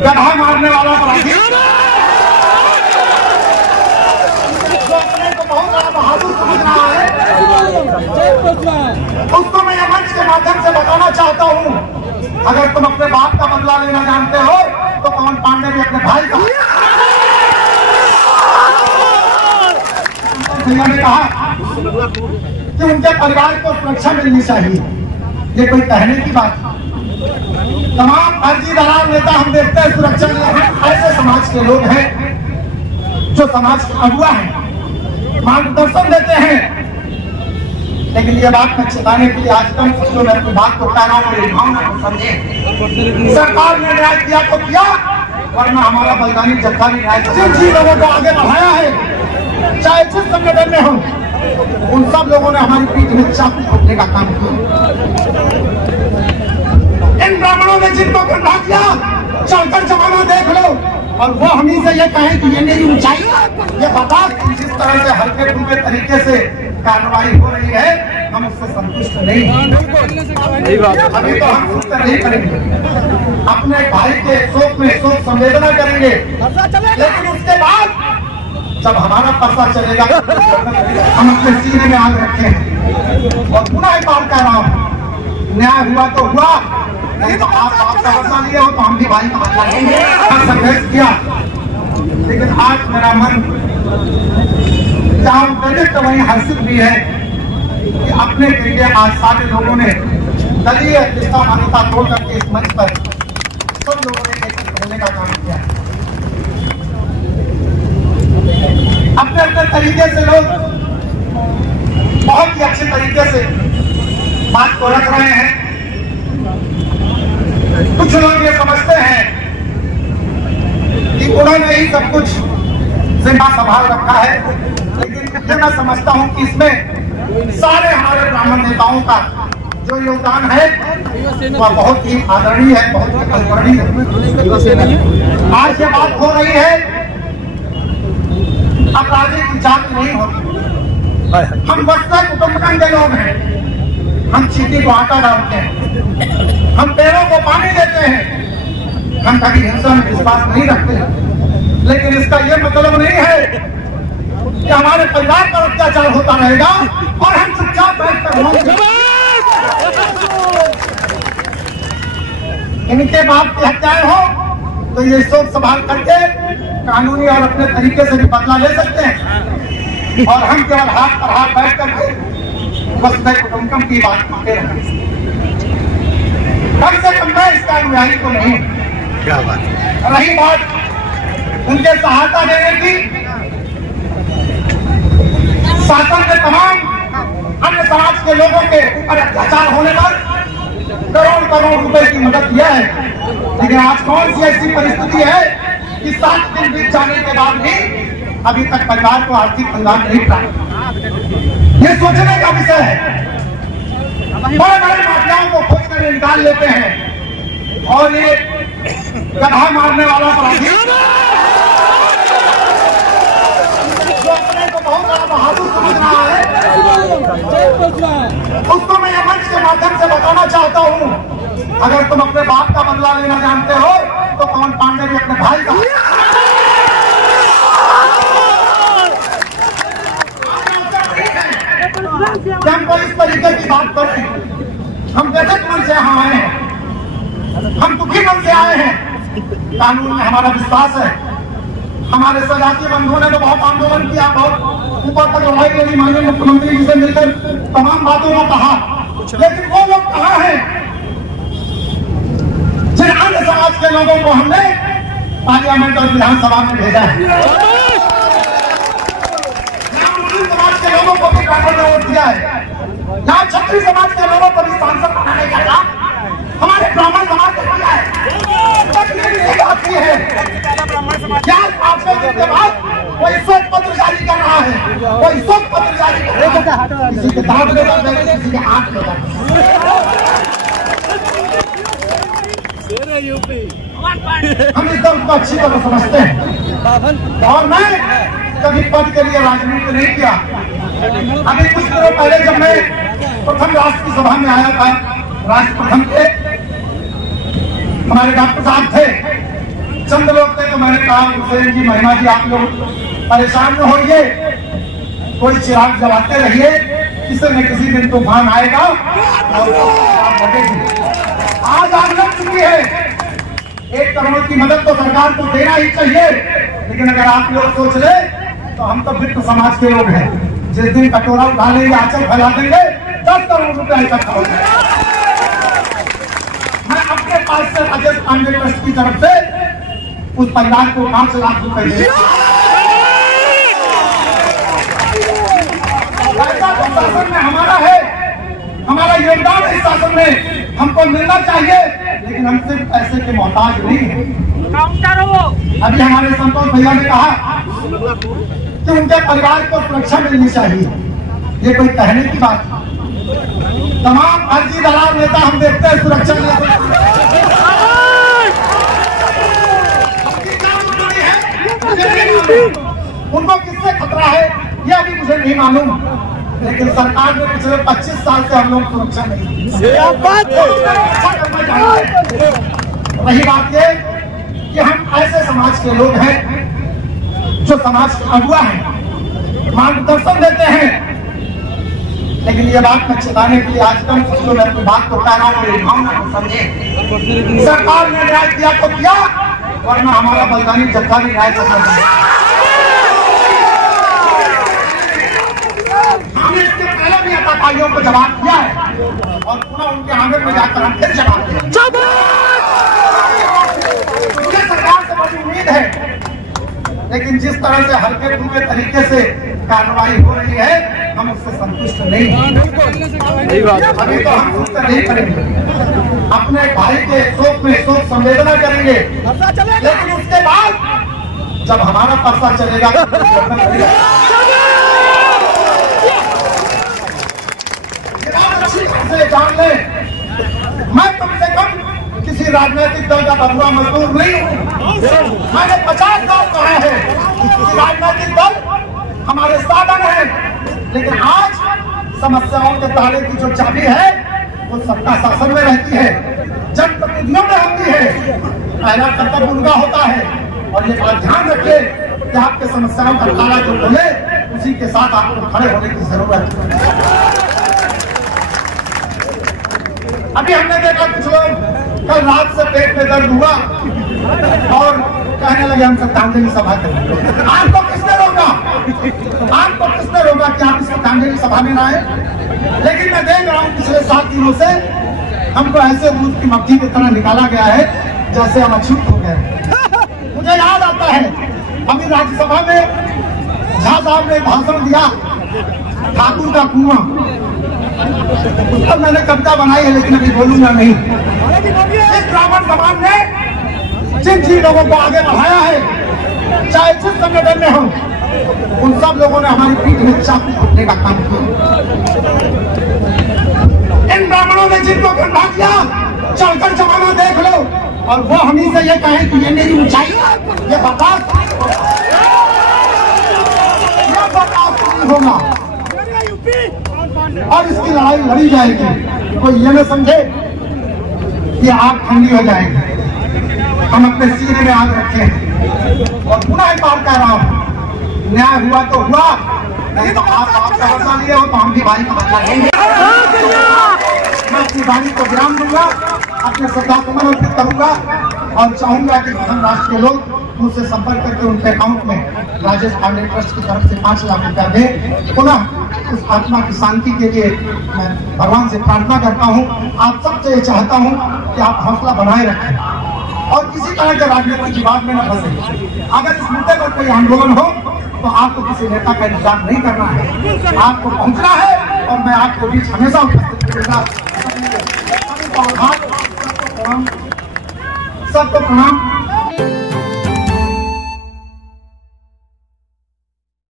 गधा मारने वाला अपराधी जो अपने को बहुत बड़ा बहादुर समझ रहा है, उसको मैं मंच के माध्यम से बताना चाहता हूँ, अगर तुम अपने बाप का बदला लेना जानते हो तो पवन पांडे भी अपने भाई का। भैया ने कहा कि उनके परिवार को सुरक्षा मिलनी चाहिए, ये कोई कहने की बात है। तमाम फर्जी दलाल नेता हम देखते हैं सुरक्षा में ऐसे समाज के लोग हैं जो समाज के अगुआ हैं, मार्गदर्शन देते हैं। लेकिन ये बात मैं चेताने के लिए आज कम जो मैं अपनी बात को कह रहा हूँ, मेरी भावना को समझे। सरकार ने न्याय किया तो किया, वरना हमारा वैज्ञानिक जत्था ने न्याय जिन लोगों को आगे बढ़ाया है, चाहे जिस संगठन में हो, उन सब लोगों ने हमारी पीठ में चाकू ठोकने का काम किया। इन ब्राह्मणों ने जिनको गंदा किया, चलकर जमाना देख लो, और वो हम ही से ये कहें कि ये मेरी ऊंचाई, ये बता जिस तरह से हल्के फुल्के तरीके से कार्रवाई हो रही है, हम उससे संतुष्ट नहीं हैं। अभी तो हम उससे नहीं करेंगे, अपने भाई के शोक में शोक संवेदना करेंगे, लेकिन उसके बाद जब हमारा पर्चा चलेगा हम अपने सीने में आग रखें। और पुनः एक बार कह रहा हूँ, न्याय हुआ तो हुआ, नहीं तो आप का बदला लिया हो तो हम भी भाई का बदला लेंगे। संघर्ष किया, लेकिन आज मेरा मन जहाँ प्रेरित तो वहीं हर्षित भी है कि अपने तरीके आज सारे लोगों ने दलीय रिश्ता मान्यता तोड़ करके इस मंच पर सब लोगों ने एकत्रित होने का काम किया। अपने अपने तरीके से लोग बहुत ही अच्छे तरीके से बात को रख रहे हैं। कुछ लोग ये समझते हैं कि उन्होंने ही सब कुछ जिम्मा संभाल रखा है, लेकिन मैं समझता हूं कि इसमें सारे हमारे ब्राह्मण नेताओं का जो योगदान है वह बहुत ही आदरणीय है, बहुत ही अनुकरणीय है। आज ये बात हो रही है, अपराधी की जांच नहीं होती। हम वत्सल कुटुंबकम के लोग हैं, हम चीटी को आटा डालते हैं, हम पेड़ों को पानी देते हैं, हम कभी हिंसा में विश्वास नहीं रखते। लेकिन इसका यह मतलब नहीं है कि हमारे परिवार पर अत्याचार होता रहेगा और हम चुपचाप बैठकर इनके बाप की हत्याएं हो तो ये सोच संभाल करके कानूनी और अपने तरीके से भी बदला ले सकते हैं, और हम केवल हाथ पर हाथ बैठ करके वसुधैव कुटुंबकम की बात करते रहे। कम से कम मैं इसका अनुयायी को नहीं। क्या बात रही बात उनके सहायता देने की, शासन के तमाम अन्य समाज के लोगों के ऊपर अत्याचार होने पर करोड़ करोड़ रुपए की मदद किया है, लेकिन आज कौन सी ऐसी परिस्थिति है कि 7 दिन बीत जाने के बाद भी अभी तक परिवार को आर्थिक अनुदान नहीं प्राप्त। ये सोचने का विषय है। बड़े बड़े माफियाओं को खोज कर निकाल लेते हैं, और ये गधा मारने वाला अपराधी जो अपने को बहुत बड़ा बहादुर समझ रहा है, उसको मैं ये मंच के माध्यम से बताना चाहता हूँ, अगर तुम अपने बाप का बदला लेना जानते हो तो पवन पांडे भी अपने भाई का। हम कोई इस तरीके की बात करें, हम व्यथित मन से यहाँ आए हैं, हम दुखी मन से आए हैं। कानून में हमारा विश्वास है। हमारे सजातीय बंधुओं ने तो बहुत आंदोलन किया, बहुत ऊपर तक लड़ाई लड़ी, माननीय मुख्यमंत्री जी से मिलकर तमाम बातों को कहा, लेकिन वो लोग कहाँ हैं जिन अन्य समाज के लोगों को हमने पार्लियामेंट और विधानसभा में भेजा है? मुस्लिम समाज के लोगों को भी कांग्रेस ने वोट दिया है, यहाँ क्षत्रिय समाज के लोगों को भी सांसद बनाने का काम हमारे ब्राह्मण समाज को किया है। क्या आपके दिन के बाद कोई शोक पत्र जारी कर रहा है, कोई शोक पत्र जारी कर रहा है, किसी के दांत में दर्द है, किसी के आंख में दर्द है। हम इस दर्द को अच्छी तरह समझते हैं, और मैं कभी पद के लिए राजनीति नहीं किया। अभी कुछ दिनों पहले जब मैं प्रथम राष्ट्र की सभा में आया था, राष्ट्र प्रथम के हमारे डॉक्टर साहब थे, चंद लोग थे तो मैंने कहा हुसैन जी, महिमा जी, आप लोग परेशान न होइए, कोई चिराग जलाते रहिए, किसी न किसी दिन तूफान आएगा और आज आग लग चुकी है। 1 करोड़ की मदद तो सरकार को देना ही चाहिए, लेकिन अगर आप लोग सोच ले तो हम तो फिर समाज के लोग हैं। जिस दिन कटोरा उठा लेंगे, आंचल फैला देंगे, 10 करोड़ रुपए इकट्ठा हो जाएगा। मैं अपने पास से राजेश पांडे ट्रस्ट की तरफ से उस परिवार को 5 लाख रुपए दे, शासन में हमारा है, हमारा योगदान है इस शासन में, हमको मिलना चाहिए, लेकिन हम सिर्फ पैसे के मोहताज नहीं हैं। अभी हमारे संतोष भैया ने कहा कि उनके परिवार को सुरक्षा मिलनी चाहिए। ये कोई कहने की बात? तमाम फर्जी दलाल नेता हम देखते हैं सुरक्षा उनको किससे खतरा है ये अभी मुझे नहीं मालूम, लेकिन सरकार ने पिछले 25 साल से हम लोग सुरक्षा नहीं वही बात ये कि हम ऐसे समाज के लोग हैं जो समाज के अगुआ हैं, मार्गदर्शन देते हैं, लेकिन ये बात मैं चेताने के लिए आज कम खुशियों में अपनी बात को कह रहा हूँ, मेरी भावना को समझे। सरकार ने न्याय किया तो किया, वरना हमारा बलिदानी जत्था भी न्याय करना चाहिए। हमने इसके पहले भी आतंकवादियों को जवाब दिया है और पुनः उनके आंगन में जाकर हम फिर जवाब देंगे। मुझे सरकार से बड़ी उम्मीद है, लेकिन जिस तरह से हल्के फुल्के तरीके से कार्रवाई हो रही है, हम उससे संतुष्ट नहीं हैं। अभी तो हम उससे नहीं करेंगे, अपने भाई के शोक में शोक संवेदना करेंगे, लेकिन उसके बाद जब हमारा पर्चा चलेगा से जान ले, मैं तुमसे कम किसी राजनीतिक दल का बंधुआ मजदूर नहीं हूँ। मैंने 50 साल कहा है कि राजनीतिक दल हमारे साधन है, लेकिन आज समस्याओं के ताले की जो चाबी है वो सबका शासन में रहती है, जनप्रतिनिधियों में होती है। पहला कर्तव्य उनका होता है और ये बात ध्यान रखिए कि आपके समस्याओं का ताला जो खोले, उसी के साथ आपको खड़े होने की जरूरत है। अभी हमने देखा कुछ लोग कल रात से पेट में दर्द हुआ और कहने लगे हम श्रद्धांजलि सभा करेंगे। आपको किसने रोका? आपको किसने रोका कि आप इस श्रद्धांजलि सभा में ना आए? लेकिन मैं देख रहा हूँ पिछले 7 दिनों से हमको ऐसे दूध की मक्खी की तरह निकाला गया है जैसे हम अछूत हो गए। मुझे याद आता है अभी राज्यसभा में झा साहब ने भाषण दिया, ठाकुर का कुआं, उस पर मैंने कविता बनाई है, लेकिन अभी बोलूंगा नहीं। इस ब्राह्मण समाज ने जिन लोगों को आगे बढ़ाया है, चाहे जिस संगठन में हो, उन सब लोगों ने हमारी पीठ में चाकू घुटने का काम किया। इन ब्राह्मणों ने जिनको गंदा किया, चलकर जमाना देख लो, और वो हम ही से ये कहें कि ये मेरी ऊंचाई, ये बर्दाश्त नहीं होगा और इसकी लड़ाई लड़ी जाएगी। कोई ये न समझे कि आग ठंडी हो जाएगी। हम अपने सीने में आग रखे और पुनः एक बार कह रहा हूँ, न्याय हुआ तो हुआ, नहीं तो आप आपका बदला लिए हो तो हम भी भाई का बदला लेंगे। मैं अपनी वाणी को विराम दूंगा, अपने श्रद्धा सुमन अर्पित करूंगा और चाहूंगा कि राष्ट्र के लोग मुझसे संपर्क करके उनके अकाउंट में राजेश पांडे ट्रस्ट की तरफ से 5 लाख रुपया दे। पुनः उस आत्मा की शांति के लिए मैं भगवान से प्रार्थना करता हूँ। आप सबसे ये चाहता हूँ कि आप हौसला बनाए रखें और किसी तरह के राजनीतिक विवाद में न फंसे। अगर इस मुद्दे पर कोई आंदोलन हो तो आपको किसी नेता का इंतजार नहीं करना है, आपको पहुंचना है और मैं आपको बीच हमेशा उपस्थित करूंगा। सबको प्रणाम।